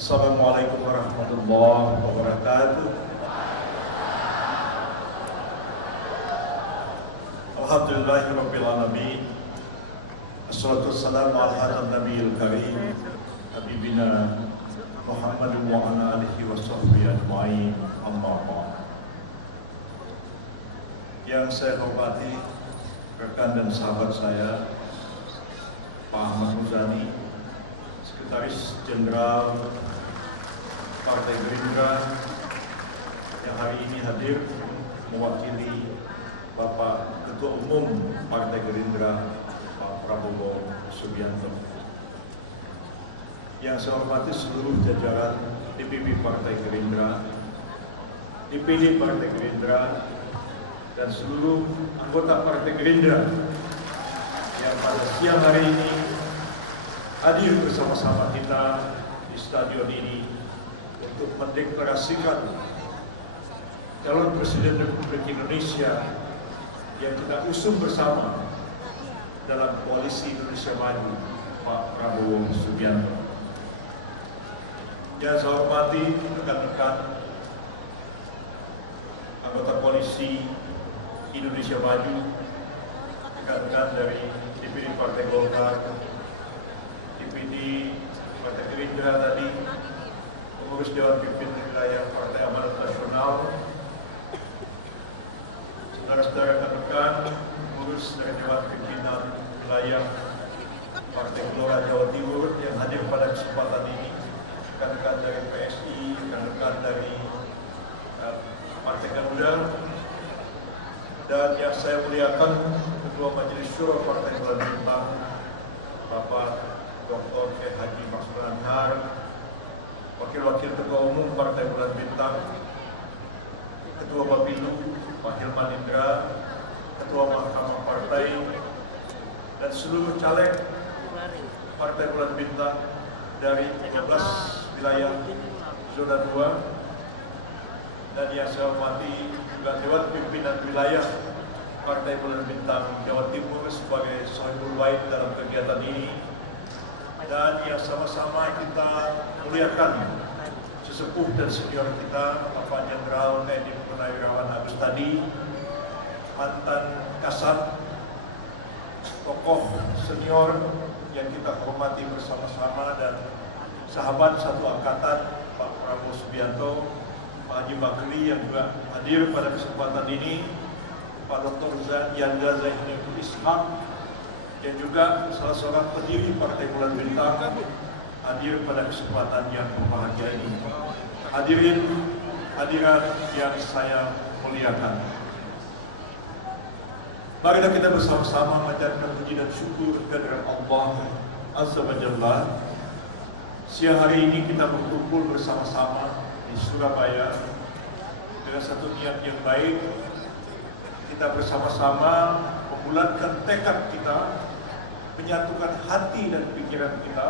Assalamualaikum warahmatullahi wabarakatuh. Alhamdulillahirabbil alamin. Assalatu wassalamu ala hadratin nabiyil karim habibina Muhammadin wa ala alihi wa sahbihi ajma'in. Amma ba'd. Yang saya hormati rekan dan sahabat saya Pak Ahmad Muzani, Sekretaris Jenderal Partai Gerindra yang hari ini hadir mewakili Bapak Ketua Umum Partai Gerindra Pak Prabowo Subianto. Yang saya hormati seluruh jajaran DPP Partai Gerindra, DPD Partai Gerindra, dan seluruh anggota Partai Gerindra yang pada siang hari ini hadir bersama-sama kita di stadion ini untuk mendeklarasikan calon Presiden Republik Indonesia yang kita usung bersama dalam Koalisi Indonesia Maju, Pak Prabowo Subianto. Yang saya hormati rekan-rekan anggota Koalisi Indonesia Maju, rekan-rekan dari DPD Partai Golkar, DPD Partai Gerindra tadi, pengurus Dewan Pimpinan Wilayah Partai Amanat Nasional, saudara-saudara rekan-rekan pengurus dari Dewan Pimpinan Wilayah Partai Gelora Jawa Timur yang hadir pada kesempatan ini, rekan-rekan dari PSI, rekan-rekan dari Partai Garuda, dan yang saya muliakan Ketua Majelis Syuro Partai Bulan Bintang, Bapak Dr. K. Haji Maksud Anhar, Wakil-Wakil Ketua Umum Partai Bulan Bintang, Ketua Bapilu Pak Hilman Indra, Ketua Mahkamah Partai, dan seluruh caleg Partai Bulan Bintang dari 13 wilayah zona 2, dan yang saya hormati juga Dewan Pimpinan Wilayah Partai Bulan Bintang Jawa Timur sebagai Sohibul Wahid dalam kegiatan ini, dan yang sama-sama kita muliakan sesepuh dan senior kita Bapak Jenderal TNI Purnawirawan Agus Tadi, mantan Kasat, tokoh senior yang kita hormati bersama-sama, dan sahabat satu angkatan Pak Prabowo Subianto, Pak Haji Bakri yang juga hadir pada kesempatan ini, Pak Dr. Yanda Zainul Ishak, yang juga salah seorang pendiri Partai Bulan Bintang, hadir pada kesempatan yang berbahagia ini. Hadirin hadirat yang saya muliakan, marilah kita bersama-sama mengucapkan puji dan syukur kehadirat Allah Azza wa Jalla. Siang hari ini kita berkumpul bersama-sama di Surabaya dengan satu niat yang baik. Kita bersama-sama membulatkan tekad kita, menyatukan hati dan pikiran kita,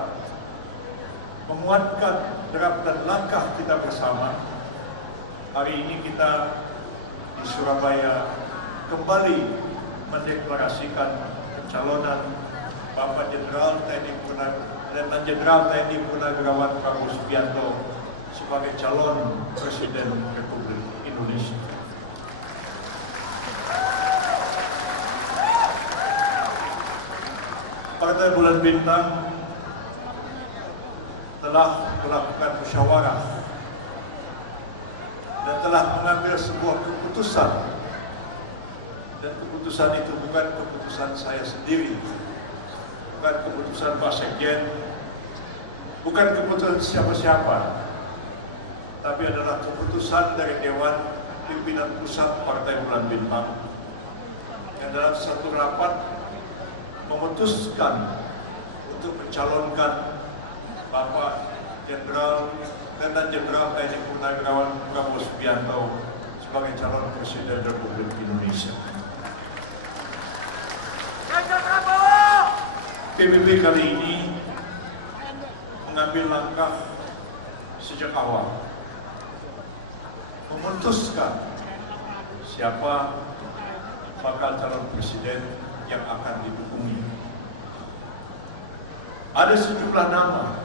menguatkan derap dan langkah kita bersama. Hari ini kita di Surabaya kembali mendeklarasikan pencalonan Bapak Jenderal TNI Letnan Jenderal TNI Purnawirawan Prabowo Subianto sebagai calon Presiden Republik Indonesia. Partai Bulan Bintang telah melakukan musyawarah dan telah mengambil sebuah keputusan, dan keputusan itu bukan keputusan saya sendiri, bukan keputusan Pak Sekjen, bukan keputusan siapa-siapa, tapi adalah keputusan dari Dewan Pimpinan Pusat Partai Bulan Bintang yang dalam satu rapat memutuskan untuk mencalonkan Bapak Letnan Jenderal TNI Purnawirawan Prabowo Subianto sebagai calon Presiden Republik Indonesia. PBB kali ini mengambil langkah sejak awal, memutuskan siapa bakal calon presiden yang akan didukungi. Ada sejumlah nama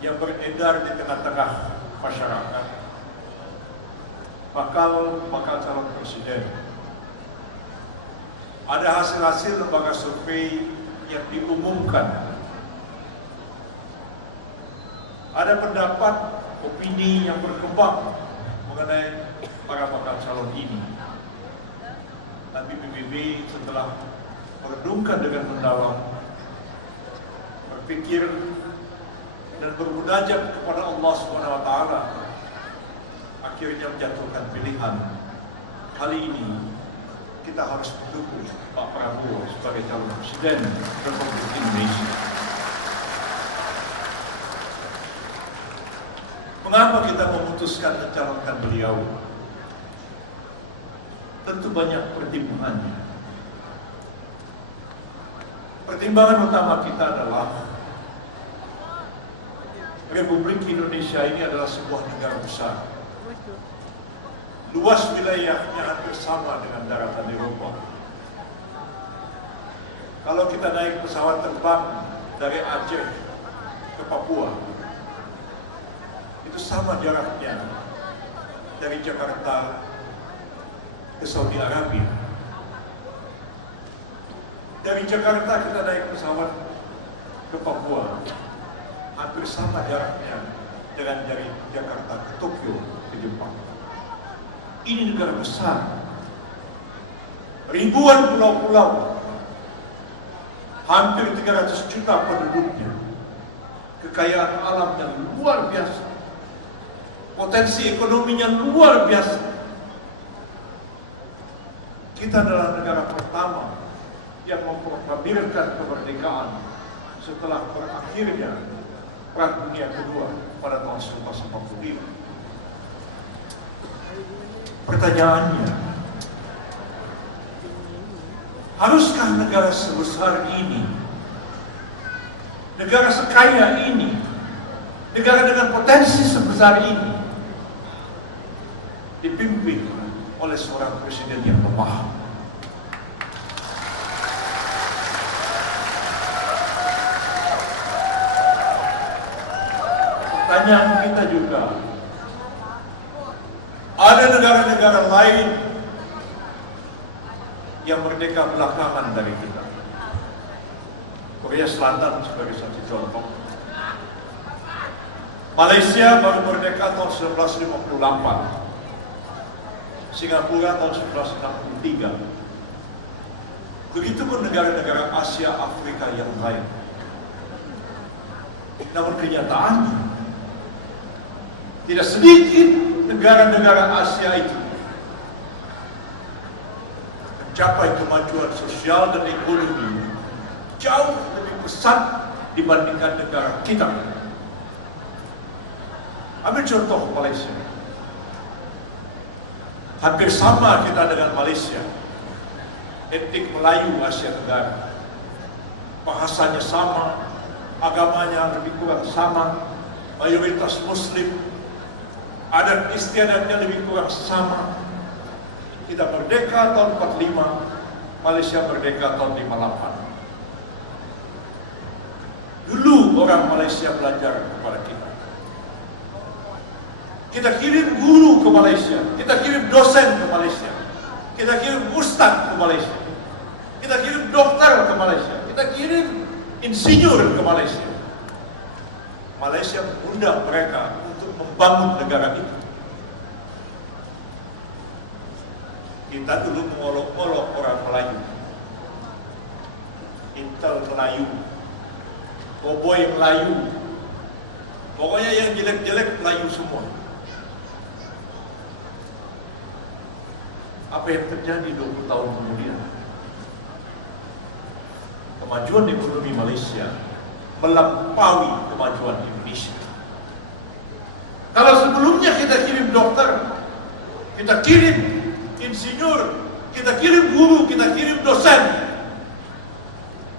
yang beredar di tengah-tengah masyarakat, bakal calon presiden. Ada hasil-hasil lembaga survei yang diumumkan. Ada pendapat, opini yang berkembang mengenai para bakal calon ini. Tapi PBB setelah merenungkan dengan mendalam, berpikir dan bermunajat kepada Allah SWT, akhirnya menjatuhkan pilihan. Kali ini kita harus mendukung Pak Prabowo sebagai calon presiden Republik Indonesia. Mengapa kita memutuskan mencalonkan beliau? Tentu banyak pertimbangannya. Pertimbangan utama kita adalah Republik Indonesia ini adalah sebuah negara besar. Luas wilayahnya hampir sama dengan daratan Eropa. Kalau kita naik pesawat terbang dari Aceh ke Papua, itu sama jaraknya dari Jakarta ke Saudi Arabia. Dari Jakarta kita naik pesawat ke Papua, hampir sama jaraknya dengan dari Jakarta ke Tokyo, ke Jepang. Ini negara besar, ribuan pulau-pulau, hampir 300 juta penduduknya, kekayaan alam yang luar biasa, potensi ekonominya luar biasa. Kita adalah negara pertama yang memproklamirkan kemerdekaan setelah berakhirnya Perang Dunia Kedua pada tahun 1945. Pertanyaannya, haruskah negara sebesar ini, negara sekaya ini, negara dengan potensi sebesar ini dipimpin oleh seorang presiden yang lemah? Pertanyaan kita juga, ada negara-negara lain yang merdeka belakangan dari kita. Korea Selatan sebagai satu contoh. Malaysia baru merdeka tahun 1958. Singapura tahun 1963. Begitupun negara-negara Asia, Afrika yang lain. Namun kenyataannya, tidak sedikit negara-negara Asia itu mencapai kemajuan sosial dan ekonomi jauh lebih besar dibandingkan negara kita. Ambil contoh Malaysia. Hampir sama kita dengan Malaysia. Etnik Melayu Asia Tenggara. Bahasanya sama, agamanya lebih kurang sama, mayoritas Muslim, adat istiadatnya lebih kurang sama. Kita merdeka tahun 45, Malaysia merdeka tahun 58. Dulu orang Malaysia belajar kepada kita. Kita kirim guru ke Malaysia, kita kirim dosen ke Malaysia, kita kirim ustaz ke Malaysia, kita kirim dokter ke Malaysia, kita kirim insinyur ke Malaysia. Malaysia mengundang mereka untuk membangun negara itu. Kita dulu mengolok-olok orang Melayu, Intel Melayu, Cowboy Melayu, pokoknya yang jelek-jelek Melayu semua. Apa yang terjadi 20 tahun kemudian? Kemajuan ekonomi Malaysia melampaui kemajuan Indonesia. Kalau sebelumnya kita kirim dokter, kita kirim insinyur, kita kirim guru, kita kirim dosen,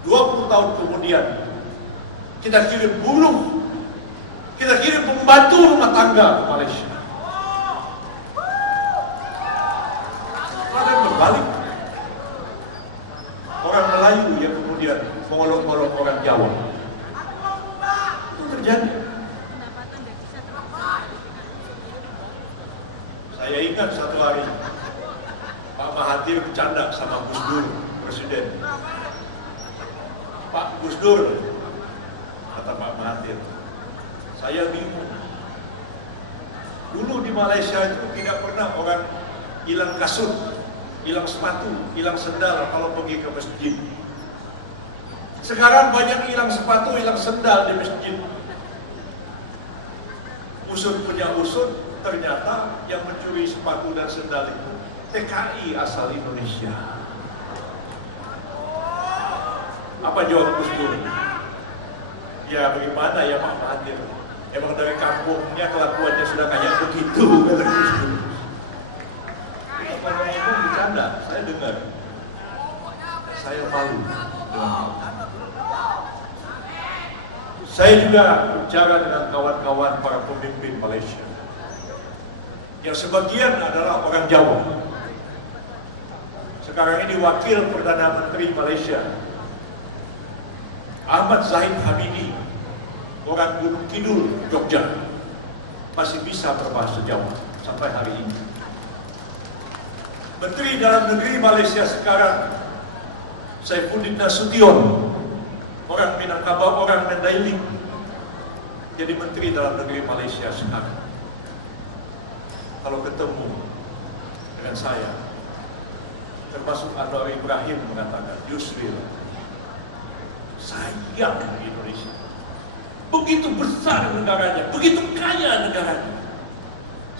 20 tahun kemudian kita kirim buruh, kita kirim pembantu rumah tangga ke Malaysia. Ada berbalik. Orang Melayu yang kemudian mengolok-olok orang Jawa. Itu terjadi. Saya ingat satu hari Pak Mahathir bercanda sama Gus Dur, Presiden. Pak Gus Dur, kata Pak Mahathir, saya bingung. Dulu di Malaysia itu tidak pernah orang hilang kasut, hilang sepatu, hilang sendal kalau pergi ke masjid. Sekarang banyak hilang sepatu, hilang sendal di masjid. Usut punya usut, ternyata yang mencuri sepatu dan sendal itu TKI asal Indonesia. Apa jawab Gus Dur? Ya bagaimana ya Pak Mahathir? Emang dari kampungnya kelakuannya sudah kayak begitu, kata Gus Dur. Itu kalau ngomong bercanda, saya dengar. Saya malu dengan saya juga bicara dengan kawan-kawan para pemimpin Malaysia. Yang sebagian adalah orang Jawa. Sekarang ini Wakil Perdana Menteri Malaysia, Ahmad Zahid Hamidi, orang Gunung Kidul, Jogja, masih bisa berbahasa Jawa sampai hari ini. Menteri Dalam Negeri Malaysia sekarang, Saifuddin Nasution, orang Minangkabau, orang Mandailing, jadi Menteri Dalam Negeri Malaysia sekarang. Kalau ketemu dengan saya, termasuk Anwar Ibrahim mengatakan, Yusril, sayang Indonesia. Begitu besar negaranya, begitu kaya negaranya.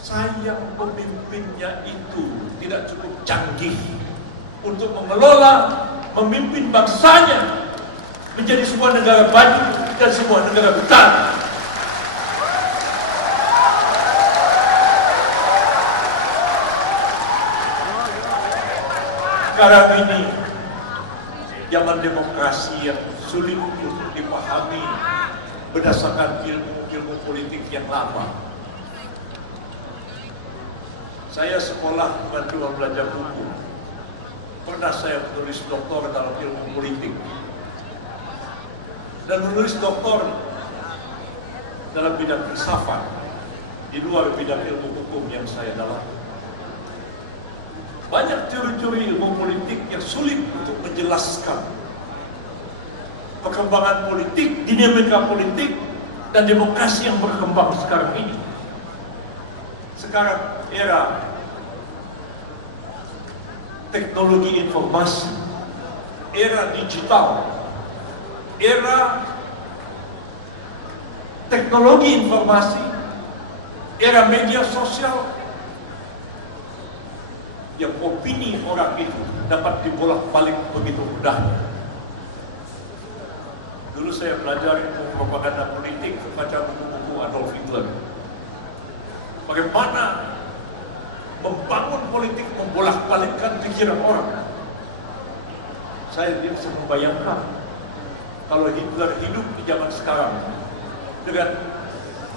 Sayang pemimpinnya itu tidak cukup canggih untuk mengelola, memimpin bangsanya menjadi sebuah negara maju dan sebuah negara besar. Sekarang ini zaman demokrasi yang sulit untuk dipahami berdasarkan ilmu-ilmu politik yang lama. Saya sekolah bantuan belajar buku. Pernah saya menulis doktor dalam ilmu politik dan menulis doktor dalam bidang filsafat di luar bidang ilmu hukum yang saya dalami. Banyak teori-teori ilmu politik yang sulit untuk menjelaskan perkembangan politik, dinamika politik, dan demokrasi yang berkembang sekarang ini. Sekarang era teknologi informasi, era digital, era teknologi informasi, era media sosial, yang opini orang itu dapat dibolak-balik begitu mudahnya. Dulu saya belajar ilmu propaganda politik, baca buku-buku Adolf Hitler. Bagaimana membangun politik, membolak-balikkan pikiran orang. Saya bisa membayangkan kalau Hitler hidup di zaman sekarang dengan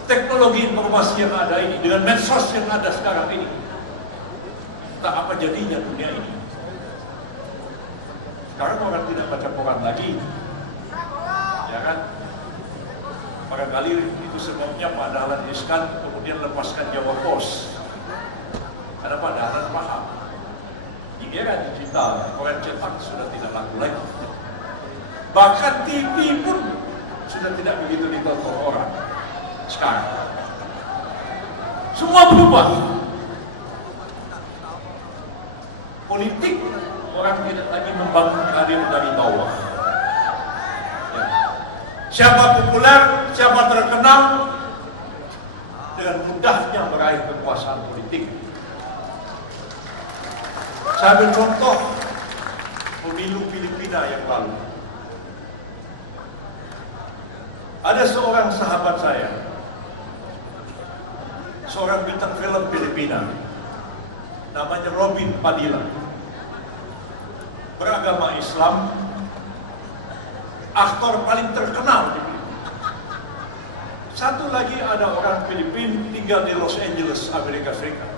teknologi informasi yang ada ini, dengan medsos yang ada sekarang ini, tak apa jadinya dunia ini. Sekarang orang tidak baca koran lagi, ya kan? Barangkali itu sebabnya Pak Dahlan Iskan kemudian lepaskan Jawa Pos, karena Pak Dahlan paham di era digital koran cetak sudah tidak laku lagi. Bahkan TV pun sudah tidak begitu ditonton orang sekarang. Semua berubah. Politik orang tidak lagi membangun karir dari bawah. Ya. Siapa populer, siapa terkenal, dengan mudahnya meraih kekuasaan politik. Saya ambil contoh pemilu Filipina yang lalu. Ada seorang sahabat saya, seorang bintang film Filipina, namanya Robin Padilla, beragama Islam, aktor paling terkenal di Filipina. Satu lagi ada orang Filipina tinggal di Los Angeles, Amerika Serikat.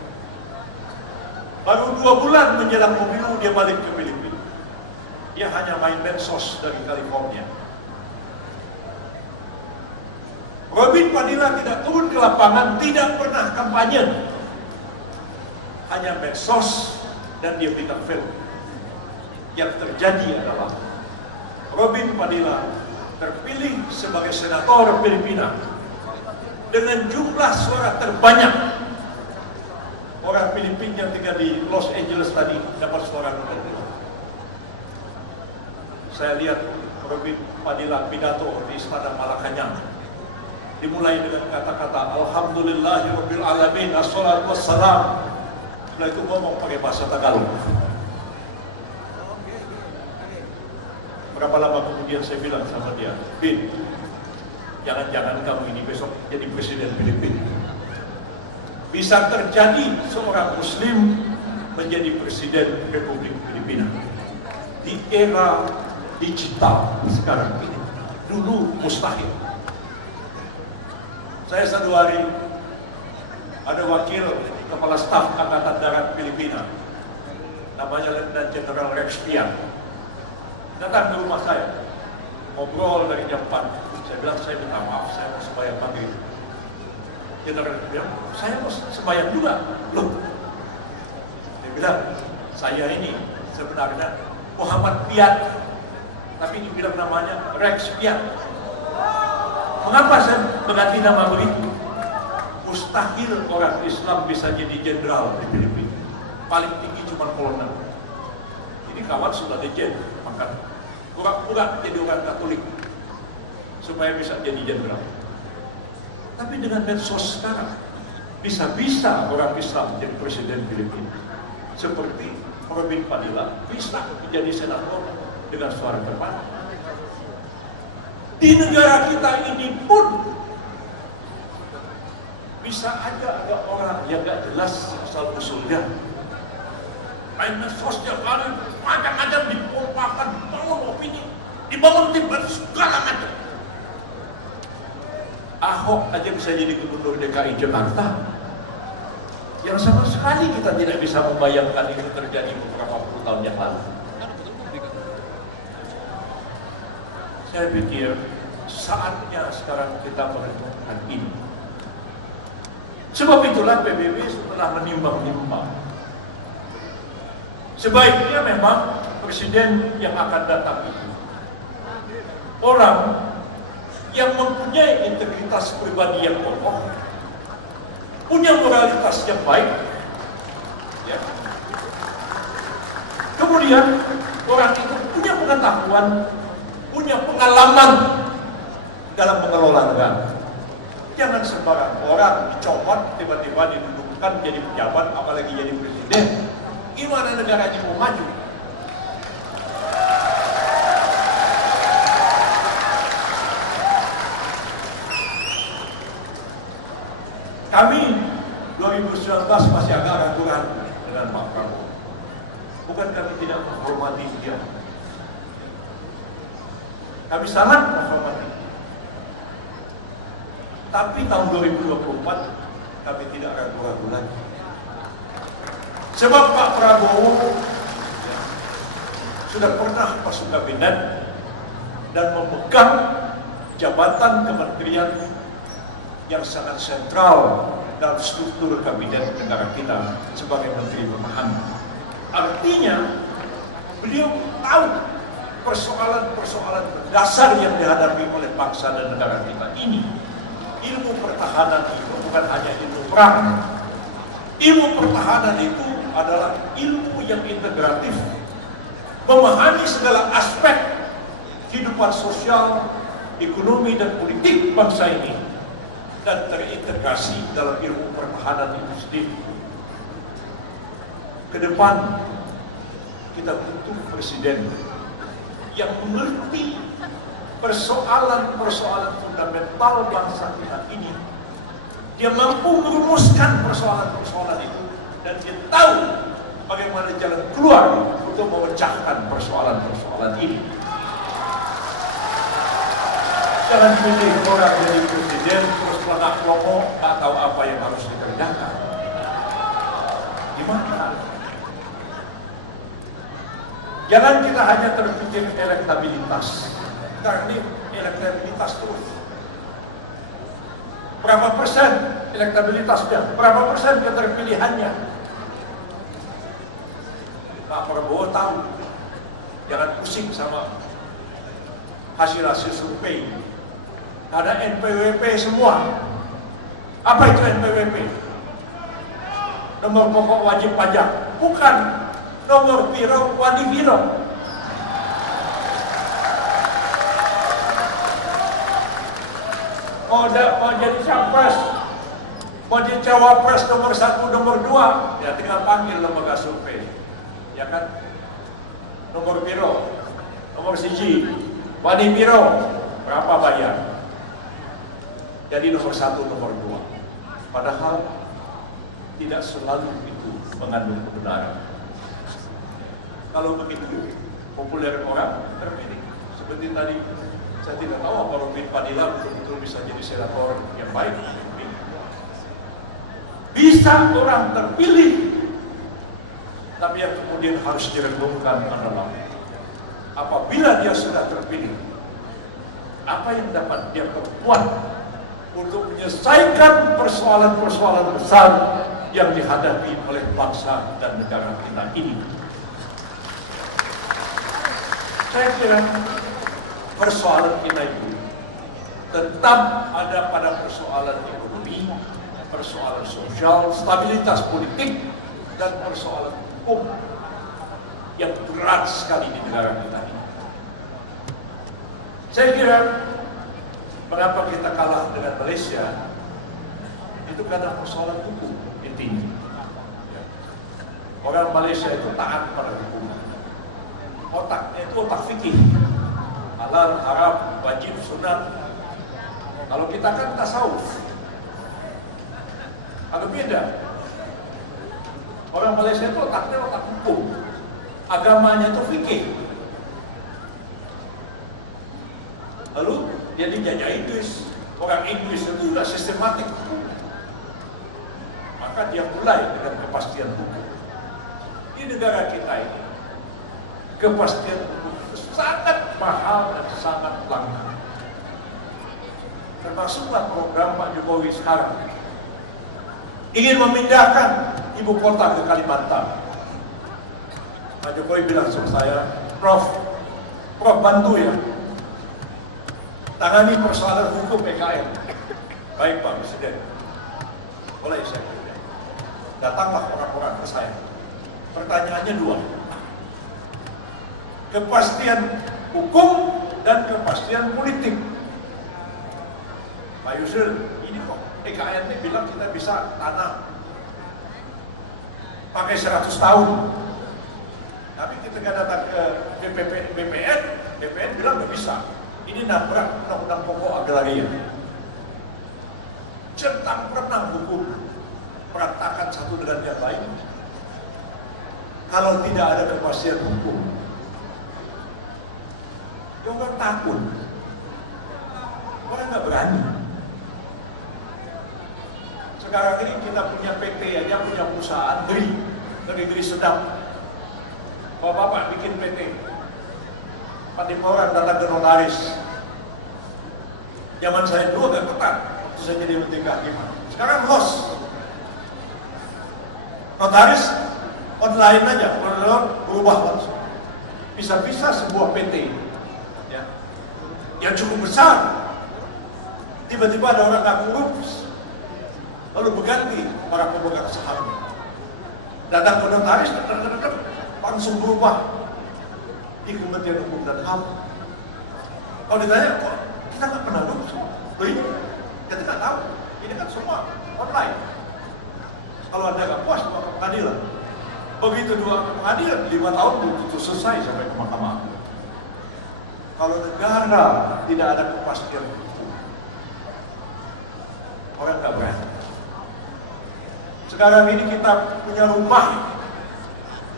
Baru 2 bulan menjelang pemilu dia balik ke Filipina. Dia hanya main medsos dari California. Robin Padilla tidak turun ke lapangan, tidak pernah kampanye. hanya medsos dan dia berikan film. Yang terjadi adalah Robin Padilla terpilih sebagai senator Filipina dengan jumlah suara terbanyak. Orang Filipina yang tinggal di Los Angeles tadi dapat suara nomor 2. Saya lihat Robin Padilla pidato di Istana Malacañang. Dimulai dengan kata-kata Alhamdulillahirabbil alamin, assalatu wassalam. Setelah itu ngomong pakai bahasa Tagalog. Berapa lama kemudian saya bilang sama dia, Bin, jangan-jangan kamu ini besok jadi presiden Filipina. Bisa terjadi seorang Muslim menjadi presiden Republik Filipina di era digital sekarang ini. Dulu mustahil. Saya satu hari ada wakil kepala staf Angkatan Darat Filipina, namanya Letnan Jenderal Rex Pian, datang ke rumah saya, ngobrol dari jam 4. Saya bilang, saya minta maaf, saya mau sembahyang maghrib. Jenderal bilang, saya mau sembahyang juga. Loh, dia bilang, saya ini sebenarnya Muhammad Pian, tapi dibilang namanya Rex Pian. Mengapa saya mengganti nama begitu? Mustahil orang Islam bisa jadi jenderal di Filipina. Paling tinggi cuma kolonel. Ini kawan sudah legend, maka pura-pura jadi orang Katolik supaya bisa jadi jenderal. Tapi dengan medsos sekarang, bisa-bisa orang Islam jadi presiden Filipina. Seperti Robin Padilla bisa menjadi senator dengan suara terbanyak. Di negara kita ini pun bisa aja ada orang yang gak jelas asal usulnya. Main medsos tiap hari, macam-macam dipompakan, bangun opini, dibangun tim segala macam. Ahok aja bisa jadi gubernur DKI Jakarta, yang sama sekali kita tidak bisa membayangkan itu terjadi beberapa puluh tahun yang lalu. Saya pikir saatnya sekarang kita merenungkan ini. Sebab itulah PBB setelah menimbang-nimbang, sebaiknya memang presiden yang akan datang itu orang yang mempunyai integritas pribadi yang kokoh, punya moralitas yang baik, ya. Kemudian orang itu punya pengetahuan, punya pengalaman dalam mengelola negara. Jangan sembarang orang dicopot tiba-tiba didudukkan jadi pejabat, apalagi jadi presiden. Gimana negara ini mau maju? Kami 2019 masih agak ragu-ragu dengan Pak Prabowo. Bukan kami tidak menghormati dia. Kami sangat menghormati. Tapi tahun 2024 kami tidak ragu-ragu lagi. Sebab Pak Prabowo sudah pernah masuk kabinet dan memegang jabatan kementerian yang sangat sentral dalam struktur kabinet negara kita sebagai Menteri Pemahami. Artinya beliau tahu persoalan-persoalan dasar yang dihadapi oleh bangsa dan negara kita ini. Ilmu pertahanan itu bukan hanya ilmu perang. Ilmu pertahanan itu adalah ilmu yang integratif, memahami segala aspek kehidupan sosial, ekonomi dan politik bangsa ini, dan terintegrasi dalam ilmu pertahanan itu sendiri. Ke depan kita butuh presiden yang mengerti persoalan-persoalan fundamental bangsa kita ini. Dia mampu merumuskan persoalan-persoalan itu dan dia tahu bagaimana jalan keluar untuk memecahkan persoalan-persoalan ini. Jangan pilih orang jadi presiden terus pelangak pelongo, tak tahu apa yang harus dikerjakan. Gimana? Jangan kita hanya terpikir elektabilitas. Sekarang ini elektabilitas terus. Berapa persen elektabilitasnya? Berapa persen keterpilihannya? Pak Prabowo tahu, jangan pusing sama hasil-hasil survei. Ada NPWP semua. Apa itu NPWP? Nomor pokok wajib pajak. Bukan. Nomor biro wadi biro. Mau jadi capres, mau jadi cawapres nomor 1, nomor 2, ya tinggal panggil lembaga survei. Ya kan? Nomor biro, nomor siji, wadi biro, berapa bayar? Jadi nomor 1, nomor 2. Padahal tidak selalu itu mengandung kebenaran. Kalau begitu, populer orang terpilih. Seperti tadi, saya tidak tahu apa Robin Padilla betul-betul bisa jadi senator yang baik. Bisa orang terpilih, tapi yang kemudian harus direnungkan adalah apabila dia sudah terpilih, apa yang dapat dia perbuat untuk menyelesaikan persoalan-persoalan besar yang dihadapi oleh bangsa dan negara kita ini. Saya kira persoalan kita itu tetap ada pada persoalan ekonomi, persoalan sosial, stabilitas politik, dan persoalan hukum yang berat sekali di negara kita ini. Saya kira mengapa kita kalah dengan Malaysia itu karena persoalan hukum intinya. Orang Malaysia itu taat pada hukum. Otaknya itu otak fikih, halal, haram, wajib, sunat. Kalau kita kan tasawuf, agak beda. Orang Malaysia itu otaknya otak hukum, agamanya itu fikih. Lalu dia dijajah Inggris. Orang Inggris itu sudah sistematik hukum. Maka dia mulai dengan kepastian hukum. Di negara kita ini, kepastian hukum itu sangat mahal dan sangat langka. Termasuklah program Pak Jokowi sekarang. Ingin memindahkan ibu kota ke Kalimantan. Pak Jokowi bilang sama saya, Prof bantu ya, tangani persoalan hukum PKN. Baik Pak Presiden, boleh saya kira. Datanglah orang-orang ke saya. Pertanyaannya dua, kepastian hukum dan kepastian politik. Pak Yusril, ini kok PKN ini bilang kita bisa tanah pakai 100 tahun. Tapi ketika datang ke BPN bilang nggak bisa. Ini nabrak undang-undang pokok agraria. Centang perenang hukum, berantakan satu dengan yang lain. Kalau tidak ada kepastian hukum, ya orang takut. Orang nggak berani. Sekarang ini kita punya PT aja, punya perusahaan negeri sedap. Bapak bikin PT, orang datang ke notaris. Zaman saya dulu agak ketat, waktu saya jadi menteri kehakiman. Sekarang los. Notaris online aja, berubah langsung. Bisa-bisa sebuah PT ya, yang cukup besar, tiba-tiba ada orang nggak urus, lalu berganti para pemegang saham. Datang ke notaris, langsung berubah di Kementerian Hukum dan HAM. Kalau ditanya, kok kita nggak pernah urus? Ini kita nggak tahu. Ini kan semua online. Kalau Anda nggak puas, bawa ke pengadilan. Begitu dua pengadilan, 5 tahun belum selesai sampai ke mahkamah. Kalau negara tidak ada kepastian hukum, orang nggak berani. Sekarang ini kita punya rumah.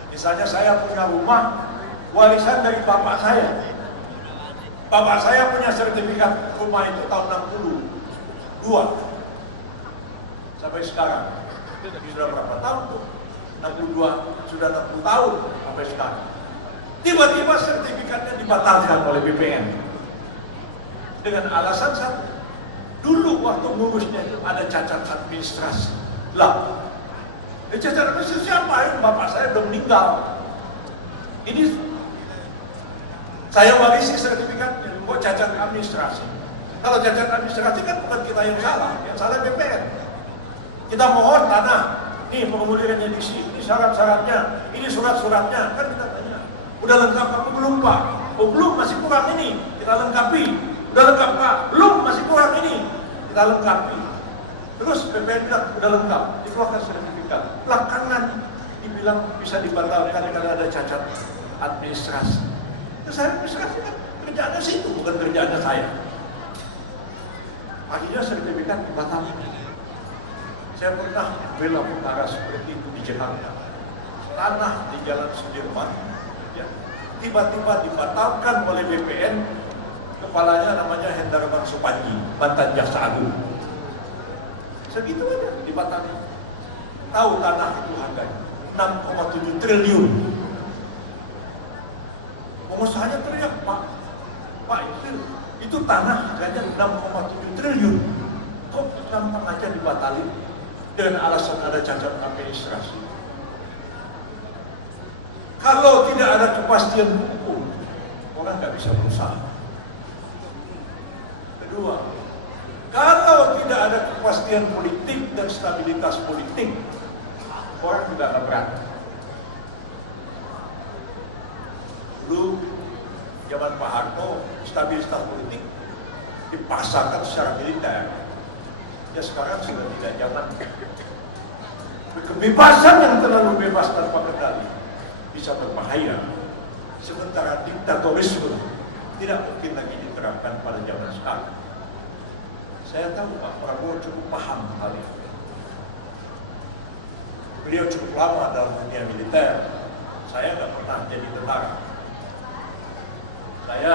Misalnya saya punya rumah, warisan dari bapak saya. Bapak saya punya sertifikat rumah itu tahun 62 sampai sekarang. Sudah berapa tahun tuh? 62, sudah 60 tahun sampai sekarang. Tiba-tiba sertifikatnya dibatalkan oleh BPN dengan alasan satu. Dulu waktu ngurusnya itu ada cacat administrasi. Lah, cacat administrasi siapa? Bapak saya udah meninggal. Ini saya warisi sertifikatnya, kok cacat administrasi. Kalau cacat administrasi kan bukan kita yang salah BPN. Kita mohon tanah, nih pengumumannya di sini, ini syarat-syaratnya, ini surat-suratnya, kan kita tanya. Udah lengkap apa belum Pak? Oh belum, masih kurang ini, kita lengkapi. Udah lengkap Pak? Belum, masih kurang ini, kita lengkapi. Terus BPN bilang udah lengkap, dikeluarkan sertifikat. Belakangan dibilang bisa dibatalkan karena ada cacat administrasi. Terus administrasi kan kerjaannya situ, bukan kerjaannya saya. Akhirnya sertifikat dibatalkan. Saya pernah bela perkara seperti itu di Jakarta. Tanah di Jalan Sudirman, ya, tiba-tiba dibatalkan oleh BPN. Kepalanya namanya Hendarman Supanji, mantan Jaksa Agung. Segitu aja dibatalkan. Tahu tanah itu harganya 6,7 triliun. Pengusahanya teriak, Pak itu tanah harganya 6,7 triliun. Kok gampang aja dibatalin dengan alasan ada cacat administrasi? Kalau tidak ada kepastian hukum, orang nggak bisa berusaha. Kedua, kalau tidak ada kepastian politik dan stabilitas politik, orang tidak akan berani. Dulu zaman Pak Harto, stabilitas politik dipaksakan secara militer. Ya sekarang sudah tidak zaman. Kebebasan yang terlalu bebas tanpa kendali bisa berbahaya. Sementara diktatorisme tidak mungkin lagi diterapkan pada zaman sekarang. Saya tahu Pak Prabowo cukup paham hal ini. Beliau cukup lama dalam dunia militer. Saya nggak pernah jadi tentara. Saya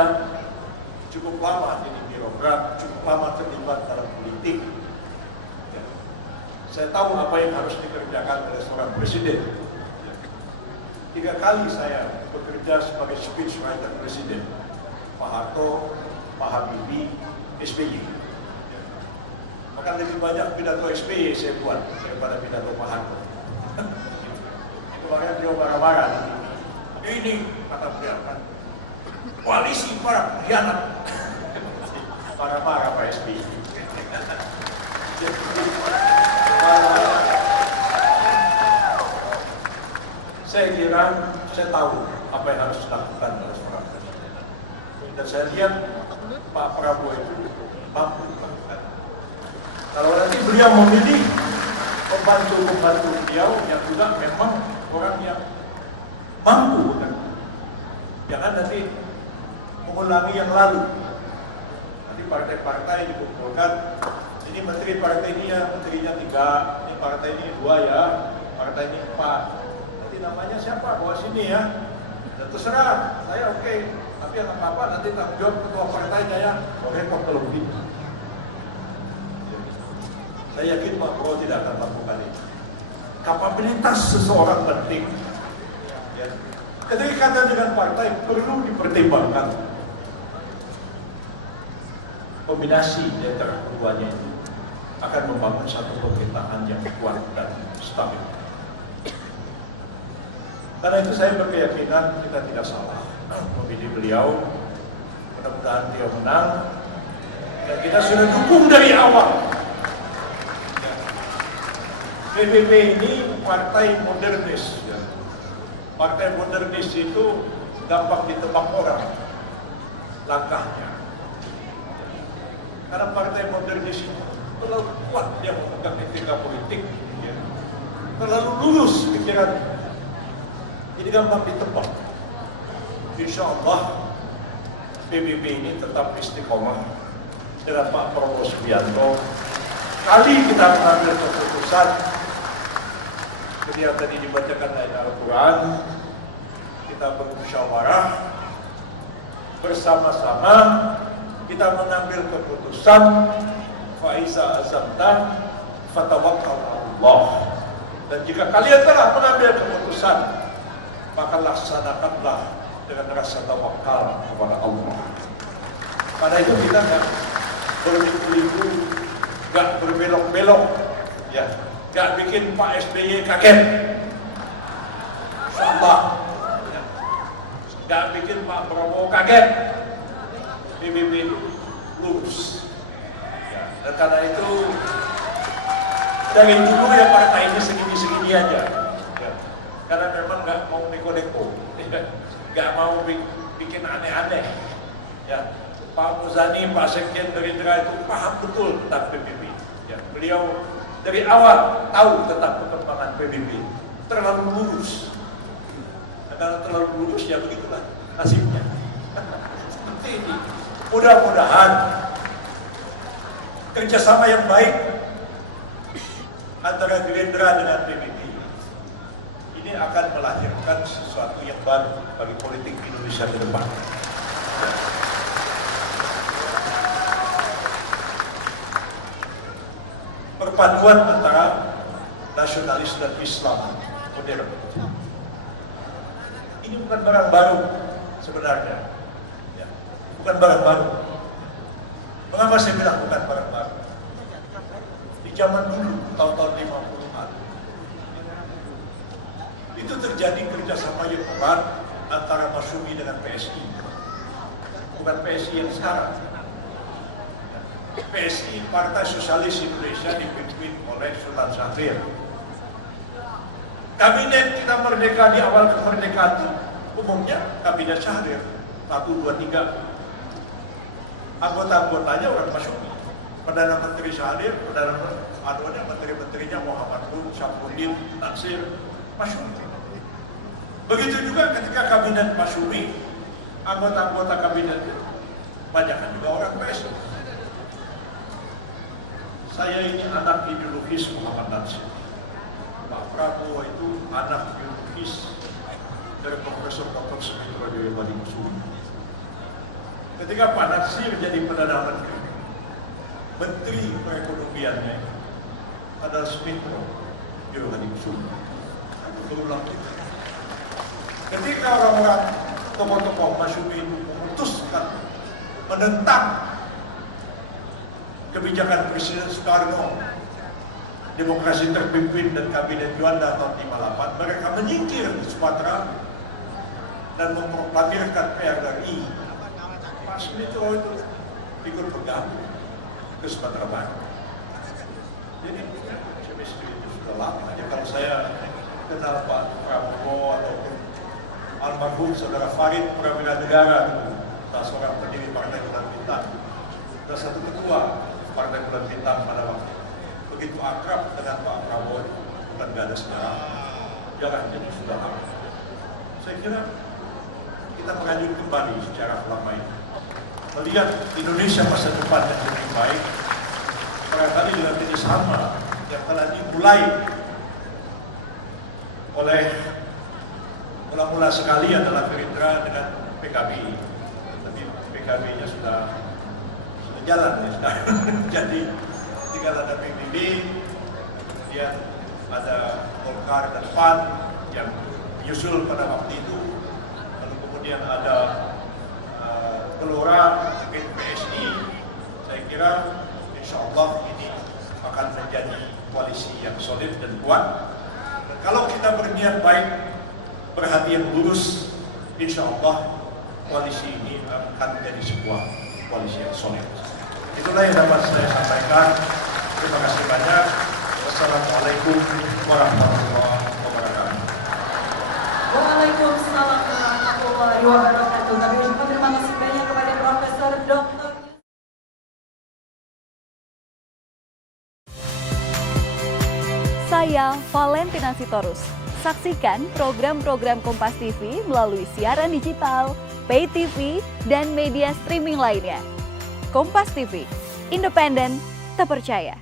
cukup lama jadi birokrat, cukup lama terlibat dalam politik. Ya. Saya tahu apa yang harus dikerjakan oleh seorang presiden. 3 kali saya bekerja sebagai speechwriter presiden. Pak Harto, Pak Habibie, SBY. Maka lebih banyak pidato SBY saya buat daripada pidato Pak Harto. Kemarin dia marah-marah. Ini kata beliau kan, koalisi para pengkhianat. Marah-marah Pak SBY. Saya kira, saya tahu apa yang harus dilakukan oleh seorang presiden. Dan saya lihat Pak Prabowo itu mampu melakukan. Kalau nanti beliau memilih pembantu-pembantu beliau yang juga memang orang yang mampu, kan? Jangan nanti mengulangi yang lalu. Nanti partai-partai dikumpulkan, ini menteri partai ini ya, menterinya 3, ini partai ini 2 ya, partai ini 4. Nanti namanya siapa? Bawa sini ya. Dan terserah, saya oke. Tapi yang apa-apa nanti tanggung jawab ketua partainya ya. Repot kalau begitu. Saya yakin Pak Prabowo tidak akan melakukan itu. Kapabilitas seseorang penting. Ya. Kedekatan dengan partai perlu dipertimbangkan. Kombinasi di antara keduanya itu akan membangun satu pemerintahan yang kuat dan stabil. Karena itu saya berkeyakinan kita tidak salah memilih beliau. Mudah-mudahan dia menang. Dan kita sudah dukung dari awal. PBB ini partai modernis. Ya. Partai modernis itu gampang ditebak orang langkahnya. Karena partai modernis itu terlalu kuat dia memegang etika politik, ya. Terlalu lurus pikiran. Jadi gampang ditebak. Insya Allah PBB ini tetap istiqomah dengan Pak Prabowo Subianto. Kali kita mengambil keputusan ketika tadi dibacakan ayat Al-Quran, kita bermusyawarah bersama-sama, kita mengambil keputusan Faiza azamta fatawakkal Allah. Dan jika kalian telah mengambil keputusan, maka laksanakanlah dengan rasa tawakal kepada Allah. Karena itu kita nggak berliku-liku, nggak berbelok-belok, ya, nggak bikin Pak SBY kaget. Insyaallah, ya. nggak bikin Pak Prabowo kaget. PBB lurus. Ya, dan karena itu dari dulu ya partai ini segini-segini aja. Ya, karena memang nggak mau neko-neko, nggak mau bikin aneh-aneh. Ya, Pak Muzani, Pak Sekjen Gerindra itu paham betul tentang PBB. Ya, beliau dari awal tahu tentang perkembangan PBB, terlalu lurus. Nah, kalau terlalu lurus ya begitulah nasibnya. Seperti ini. Mudah-mudahan kerjasama yang baik antara Gerindra dengan PBB ini akan melahirkan sesuatu yang baru bagi politik Indonesia ke depan. Perpaduan antara nasionalis dan Islam modern. Ini bukan barang baru sebenarnya. Bukan barang baru. Mengapa saya bilang bukan barang baru? Di zaman dulu, tahun-tahun 50-an, itu terjadi kerjasama yang erat antara Masyumi dengan PSI. Bukan PSI yang sekarang. PSI, Partai Sosialis Indonesia, dipimpin oleh Sultan Syahrir. Kabinet kita merdeka di awal kemerdekaan itu umumnya kabinet Syahrir 1, 2, 3. Anggota-anggotanya orang Masyumi. Perdana Menteri Syahrir, menteri-menterinya Muhammad Rum, Syamsuddin, Natsir, Masyumi. Begitu juga ketika kabinet Masyumi, anggota-anggota kabinetnya banyak juga orang PSI. Saya ini anak ideologis Muhammad Natsir. Pak Prabowo itu anak ideologis dari Profesor Dr. Sumitro Dewadi Kusuma. Ketika Pak Natsir jadi Perdana Menteri, Menteri Perekonomiannya adalah Sumitro Dewadi Kusuma. Berulang itu. Ketika orang-orang tokoh-tokoh Masyumi itu memutuskan menentang kebijakan Presiden Soekarno, demokrasi terpimpin dan kabinet Juanda tahun 58, mereka menyingkir di Sumatera dan memproklamirkan PRRI. Pak Sumitro itu ikut bergabung ke Sumatera Barat. Jadi chemistry itu sudah lama. Jadi kalau saya kenal Pak Prabowo ataupun almarhum Saudara Farid Prawira Negara, salah seorang pendiri Partai Bulan Bintang, salah satu ketua Partai Bulan Bintang pada waktu itu. Begitu akrab dengan Pak Prabowo, bukan gak ada sejarah, jaraknya sudah lama. Saya kira kita mengajukan kembali secara lama ini. Melihat Indonesia masa depan yang lebih baik, barangkali dengan ini sama yang telah dimulai oleh mula-mula sekali adalah Gerindra dengan PKB. Tapi PKB-nya sudah jalan ya sekarang. Jadi tinggal ada PBB, kemudian ada Golkar dan PAN yang menyusul pada waktu itu, lalu kemudian ada Gelora, PSI. Saya kira insya Allah ini akan menjadi koalisi yang solid dan kuat. Dan kalau kita berniat baik, berhati yang lurus, insya Allah koalisi ini akan menjadi sebuah koalisi yang solid. Itulah yang dapat saya sampaikan. Terima kasih banyak. Wassalamualaikum warahmatullahi wabarakatuh. Waalaikumsalam warahmatullahi wabarakatuh. Kami ucapkan terima kasih banyak kepada Profesor Dr. Saya Valentina Sitorus. Saksikan program-program Kompas TV melalui siaran digital, pay TV, dan media streaming lainnya. Kompas TV, independen, terpercaya.